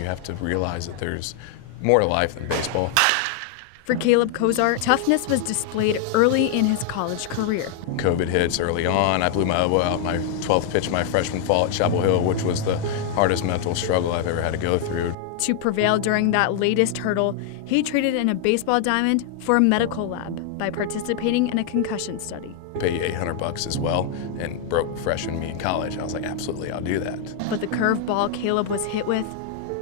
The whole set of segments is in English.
You have to realize that there's more to life than baseball. For Caleb Cozart, toughness was displayed early in his college career. COVID hits early on. I blew my elbow out my 12th pitch my freshman fall at Chapel Hill, which was the hardest mental struggle I've ever had to go through. To prevail during that latest hurdle, he traded in a baseball diamond for a medical lab by participating in a concussion study. Pay you $800 as well, and broke freshman me in college. I was like, absolutely, I'll do that. But the curveball Caleb was hit with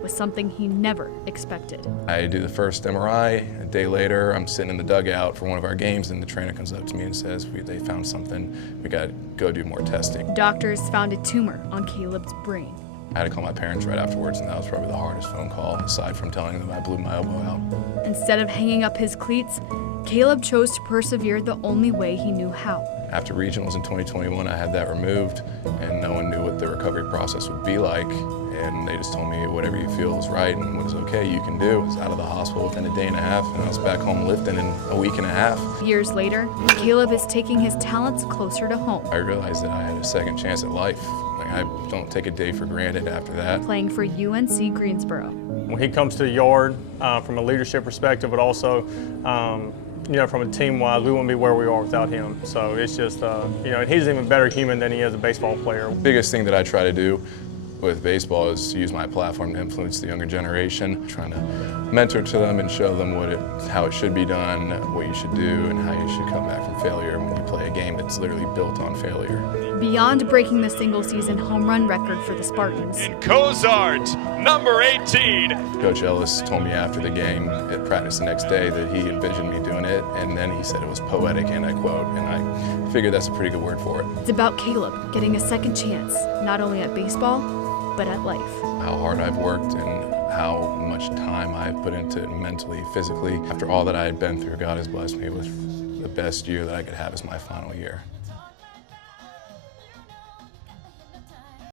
was something he never expected. I do the first MRI. A day later, I'm sitting in the dugout for one of our games, and the trainer comes up to me and says, they found something. We got to go do more testing. Doctors found a tumor on Caleb's brain. I had to call my parents right afterwards, and that was probably the hardest phone call, aside from telling them I blew my elbow out. Instead of hanging up his cleats, Caleb chose to persevere the only way he knew how. After regionals in 2021, I had that removed, and no one knew what the recovery process would be like. And they just told me, whatever you feel is right and what is okay, you can do. I was out of the hospital within a day and a half, and I was back home lifting in a week and a half. Years later, Caleb is taking his talents closer to home. I realized that I had a second chance at life. I don't take a day for granted after that. Playing for UNC Greensboro. When he comes to the yard, from a leadership perspective, but also, from a team-wise, we wouldn't be where we are without him. So it's just, and he's an even better human than he is a baseball player. The biggest thing that I try to do with baseball is to use my platform to influence the younger generation, trying to mentor to them and show them how it should be done, what you should do, and how you should come back from failure when you play a game that's literally built on failure. Beyond breaking the single-season home run record for the Spartans. In Cozart, number 18. Coach Ellis told me after the game at practice the next day that he envisioned me doing it, and then he said it was poetic, and I quote, and I figured that's a pretty good word for it. It's about Caleb getting a second chance, not only at baseball, but at life. How hard I've worked and how much time I've put into it mentally, physically. After all that I had been through, God has blessed me with the best year that I could have as my final year.